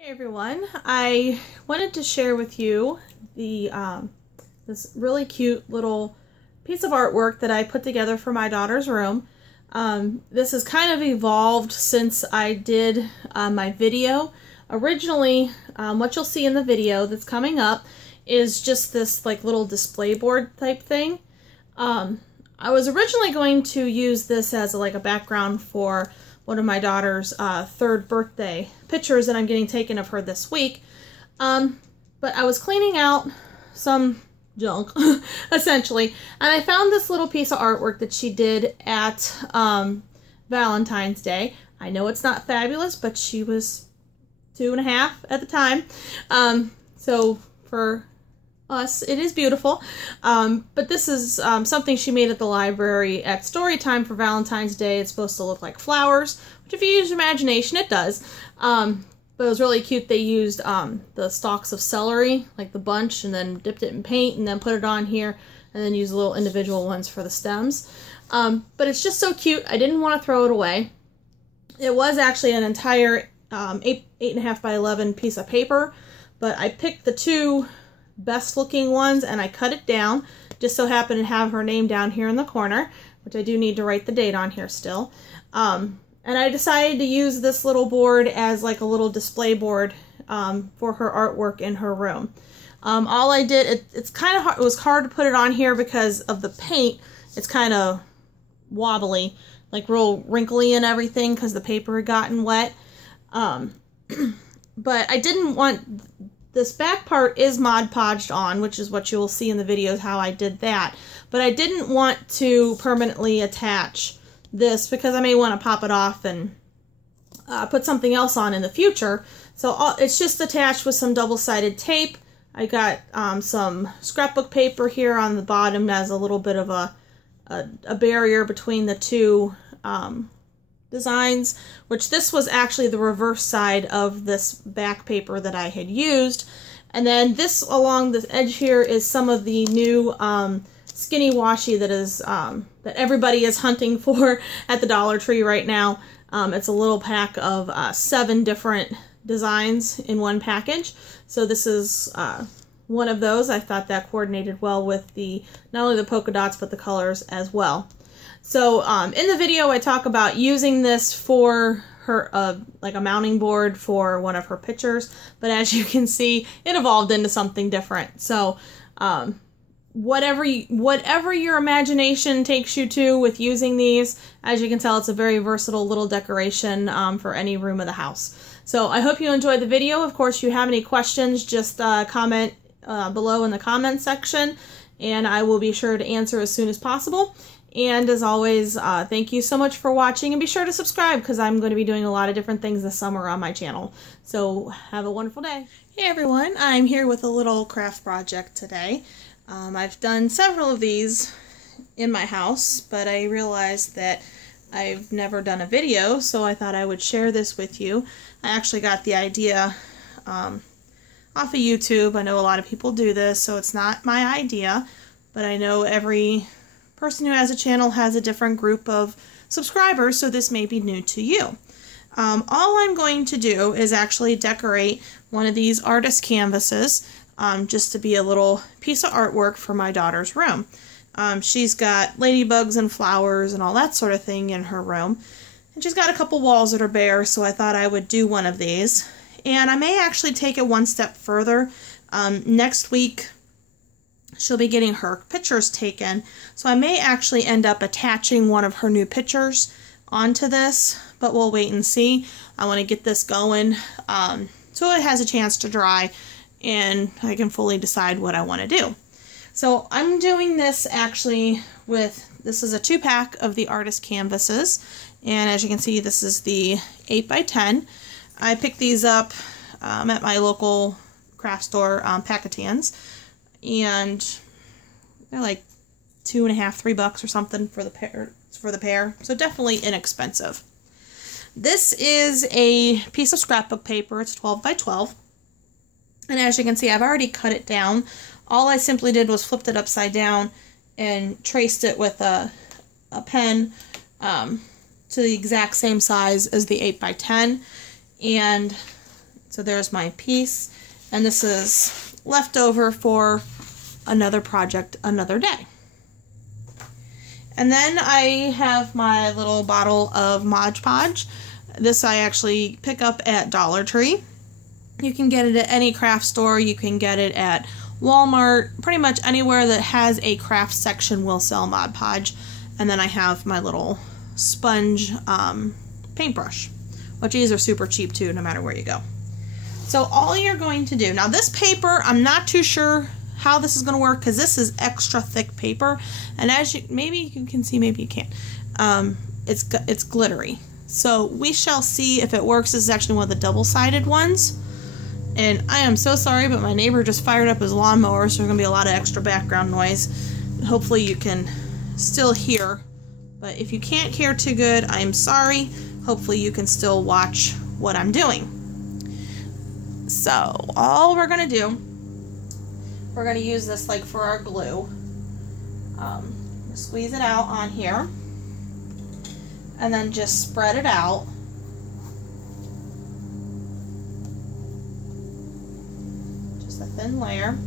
Hey everyone, I wanted to share with you the this really cute little piece of artwork that I put together for my daughter's room. This has kind of evolved since I did my video. Originally, what you'll see in the video that's coming up is just this like little display board type thing. I was originally going to use this as like a background for one of my daughter's third birthday pictures that I'm getting taken of her this week. But I was cleaning out some junk, essentially, and I found this little piece of artwork that she did at Valentine's Day. I know it's not fabulous, but she was 2.5 at the time. So for us, it is beautiful. But this is something she made at the library at story time for Valentine's Day. It's supposed to look like flowers, which if you use your imagination, it does. But it was really cute. They used the stalks of celery, like the bunch, and then dipped it in paint and then put it on here, and then used little individual ones for the stems. But it's just so cute. I didn't want to throw it away. It was actually an entire 8.5 by 11 piece of paper, but I picked the two best looking ones and I cut it down. Just so happened to have her name down here in the corner, which I do need to write the date on here still. And I decided to use this little board as like a little display board for her artwork in her room. All I did, it's kind of hard, it was hard to put it on here because of the paint. It's kind of wobbly, like real wrinkly and everything because the paper had gotten wet. But I didn't want, this back part is Mod Podged on, which is what you will see in the videos how I did that. But I didn't want to permanently attach this because I may want to pop it off and put something else on in the future. So it's just attached with some double-sided tape. I got some scrapbook paper here on the bottom as a little bit of a barrier between the two designs, which this was actually the reverse side of this back paper that I had used. And then this along this edge here is some of the new skinny washi that is that everybody is hunting for at the Dollar Tree right now. It's a little pack of 7 different designs in one package. So this is one of those. I thought that coordinated well with the not only the polka dots but the colors as well. So in the video I talk about using this for her like a mounting board for one of her pictures, but as you can see it evolved into something different. So whatever your imagination takes you to with using these, as you can tell it's a very versatile little decoration for any room of the house. So I hope you enjoyed the video. Of course, if you have any questions, just comment below in the comment section and I will be sure to answer as soon as possible. And as always, thank you so much for watching, and be sure to subscribe because I'm going to be doing a lot of different things this summer on my channel. So have a wonderful day. Hey everyone, I'm here with a little craft project today. I've done several of these in my house, but I realized that I've never done a video, so I thought I would share this with you. I actually got the idea off of YouTube. I know a lot of people do this, so it's not my idea, but I know every person who has a channel has a different group of subscribers, so this may be new to you. All I'm going to do is actually decorate one of these artist canvases just to be a little piece of artwork for my daughter's room. She's got ladybugs and flowers and all that sort of thing in her room, and she's got a couple walls that are bare, so I thought I would do one of these. And I may actually take it one step further. Next week she'll be getting her pictures taken, so I may actually end up attaching one of her new pictures onto this, but we'll wait and see. I want to get this going so it has a chance to dry and I can fully decide what I want to do. So I'm doing this actually with, this is a 2-pack of the artist canvases, and as you can see this is the 8x10. I picked these up at my local craft store, Packatans, and they're like $2.50, $3 or something for the pair. So definitely inexpensive. This is a piece of scrapbook paper. It's 12 by 12. And as you can see, I've already cut it down. All I simply did was flipped it upside down and traced it with a pen to the exact same size as the 8x10. And So there's my piece, and this is left over for another project another day. And then I have my little bottle of Mod Podge. This I actually pick up at Dollar Tree. You can get it at any craft store. You can get it at Walmart. Pretty much anywhere that has a craft section will sell Mod Podge. And then I have my little sponge paintbrush, which these are super cheap too, no matter where you go. So all you're going to do, now this paper, I'm not too sure how this is going to work because this is extra thick paper, and as you, maybe you can see, maybe you can't, it's glittery. So we shall see if it works. This is actually one of the double-sided ones, and I am so sorry, but my neighbor just fired up his lawnmower, so there's going to be a lot of extra background noise. Hopefully you can still hear, but if you can't hear too good, I'm sorry. Hopefully you can still watch what I'm doing. So all we're going to do, we're going to use this like for our glue. Squeeze it out on here and then just spread it out. Just a thin layer.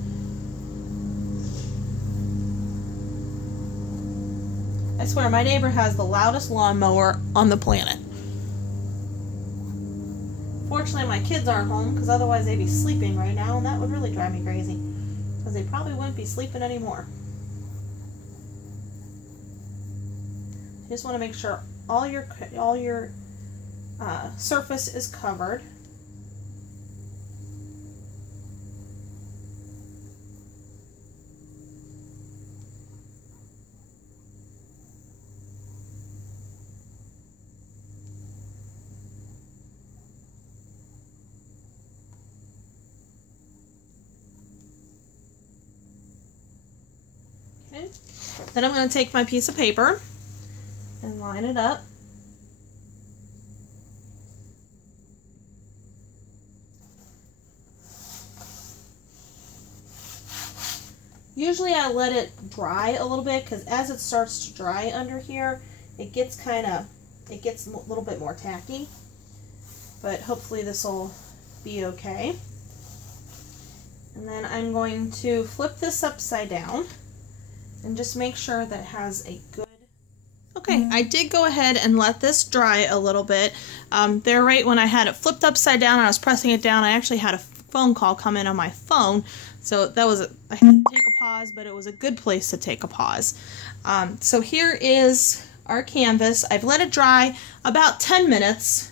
I swear my neighbor has the loudest lawnmower on the planet. Fortunately my kids aren't home because otherwise they'd be sleeping right now, and that would really drive me crazy. Because they probably wouldn't be sleeping anymore. You just want to make sure all your surface is covered. Okay. Then I'm going to take my piece of paper and line it up. Usually I let it dry a little bit because as it starts to dry under here, it gets a little bit more tacky. But hopefully this will be okay. And then I'm going to flip this upside down and just make sure that it has a good... Okay, I did go ahead and let this dry a little bit. There, right when I had it flipped upside down and I was pressing it down, I actually had a phone call come in on my phone. So that was, I had to take a pause, but it was a good place to take a pause. So here is our canvas. I've let it dry about 10 minutes,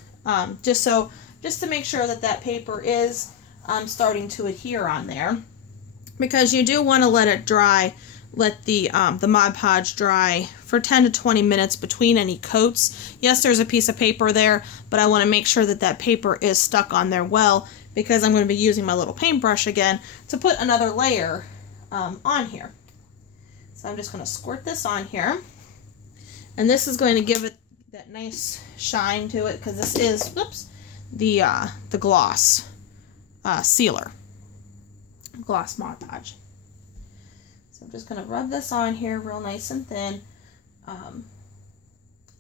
just to make sure that that paper is starting to adhere on there. Because you do want to let it dry, let the Mod Podge dry for 10 to 20 minutes between any coats. Yes, there's a piece of paper there, but I want to make sure that that paper is stuck on there well, because I'm going to be using my little paintbrush again to put another layer on here. So I'm just going to squirt this on here, and this is going to give it that nice shine to it, because this is, whoops, the gloss sealer, gloss Mod Podge. So I'm just going to rub this on here real nice and thin.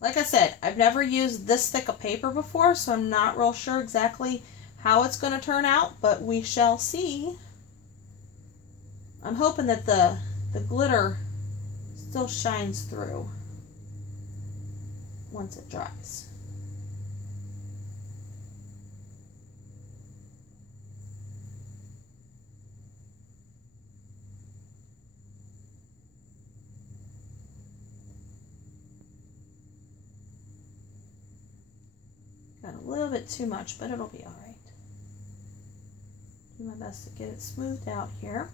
Like I said, I've never used this thick of paper before, so I'm not real sure exactly how it's going to turn out, but we shall see. I'm hoping that the glitter still shines through once it dries. Got a little bit too much, but it'll be all right. Do my best to get it smoothed out here.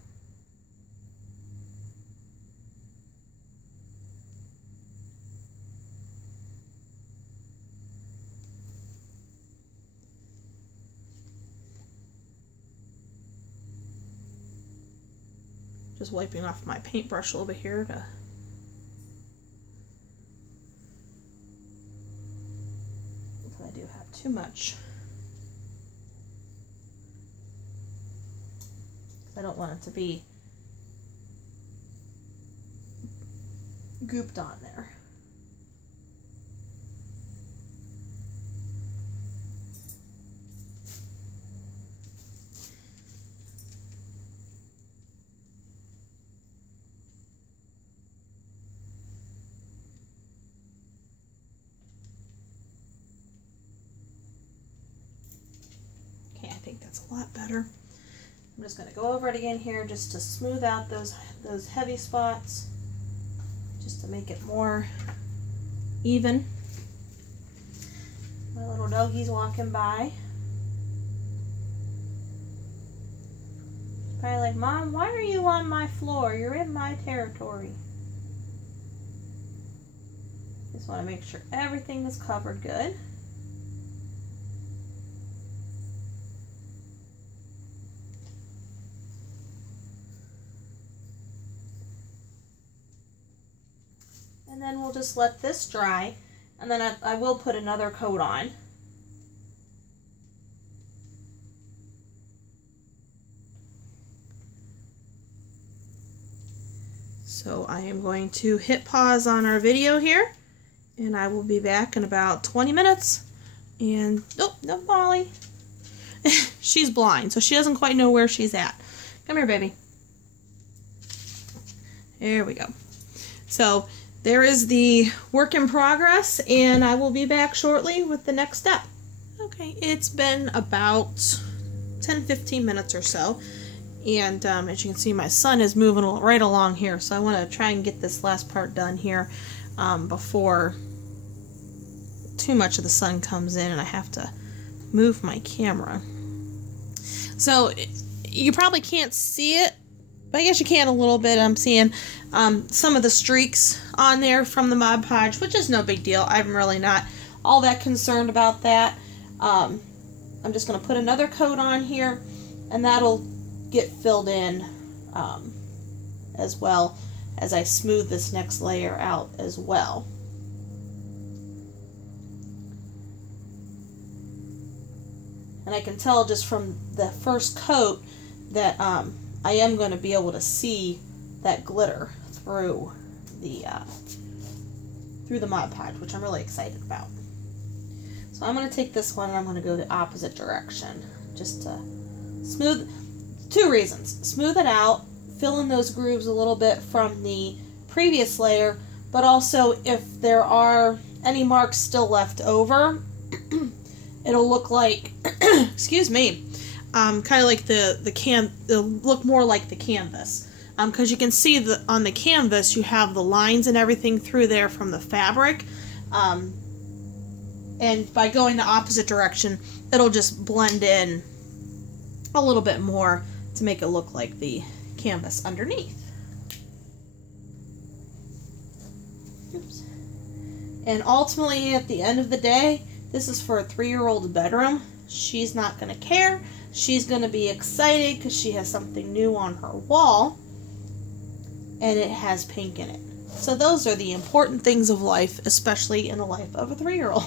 Just wiping off my paintbrush a little bit here to I do have too much. I don't want it to be gooped on there. think that's a lot better. I'm just going to go over it again here just to smooth out those heavy spots, just to make it more even. My little doggy's walking by. Probably like, Mom, why are you on my floor? You're in my territory. Just want to make sure everything is covered good. And then we'll just let this dry, and then I will put another coat on. So I am going to hit pause on our video here, and I will be back in about 20 minutes. And, oh, no, Molly. She's blind, so she doesn't quite know where she's at. Come here, baby. There we go. So there is the work in progress, and I will be back shortly with the next step. Okay, it's been about 10-15 minutes or so, and as you can see, my son is moving right along here, so I want to try and get this last part done here before too much of the sun comes in and I have to move my camera. So you probably can't see it, but I guess you can a little bit. I'm seeing some of the streaks on there from the Mod Podge, which is no big deal. I'm really not all that concerned about that. I'm just going to put another coat on here, and that'll get filled in as well as I smooth this next layer out as well. And I can tell just from the first coat that I am going to be able to see that glitter through the Mod Podge, which I'm really excited about. So I'm going to take this one and I'm going to go the opposite direction just to smooth. Two reasons: smooth it out, fill in those grooves a little bit from the previous layer, but also if there are any marks still left over, it'll look like, excuse me, kind of like it'll look more like the canvas. Because you can see that on the canvas you have the lines and everything through there from the fabric. And by going the opposite direction, it'll just blend in a little bit more to make it look like the canvas underneath. Oops. And ultimately, at the end of the day, this is for a 3-year-old's bedroom. She's not going to care. She's going to be excited because she has something new on her wall, and it has pink in it. So those are the important things of life, especially in the life of a 3-year-old.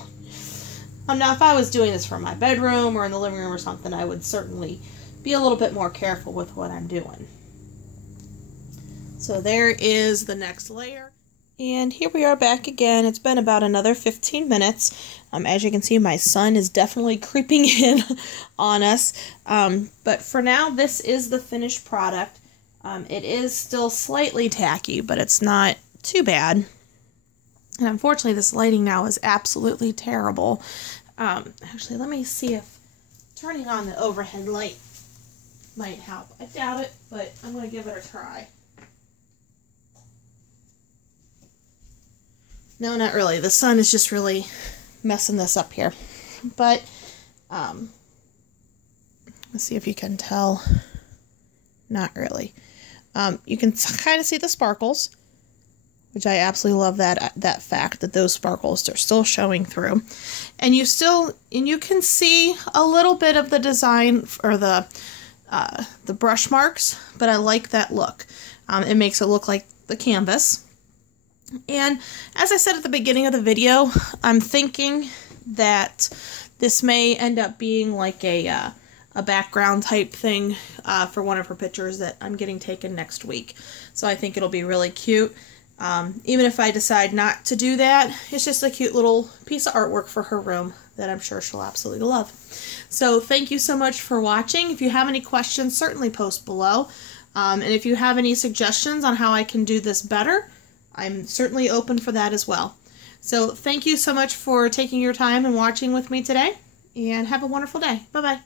Now, if I was doing this for my bedroom or in the living room or something, I would certainly be a little bit more careful with what I'm doing. So there is the next layer. And here we are back again. It's been about another 15 minutes. As you can see, my son is definitely creeping in on us. But for now, this is the finished product. It is still slightly tacky, but it's not too bad. And unfortunately, this lighting now is absolutely terrible. Actually, let me see if turning on the overhead light might help. I doubt it, but I'm going to give it a try. No, not really. The sun is just really messing this up here. But, let's see if you can tell. Not really. You can kind of see the sparkles, which I absolutely love that fact that those sparkles are still showing through. And you can see a little bit of the design or the brush marks, but I like that look. It makes it look like the canvas. And as I said at the beginning of the video, I'm thinking that this may end up being like a background type thing for one of her pictures that I'm getting taken next week. So I think it'll be really cute. Even if I decide not to do that, it's just a cute little piece of artwork for her room that I'm sure she'll absolutely love. So thank you so much for watching. If you have any questions, certainly post below. And if you have any suggestions on how I can do this better, I'm certainly open for that as well. So thank you so much for taking your time and watching with me today, and have a wonderful day. Bye-bye.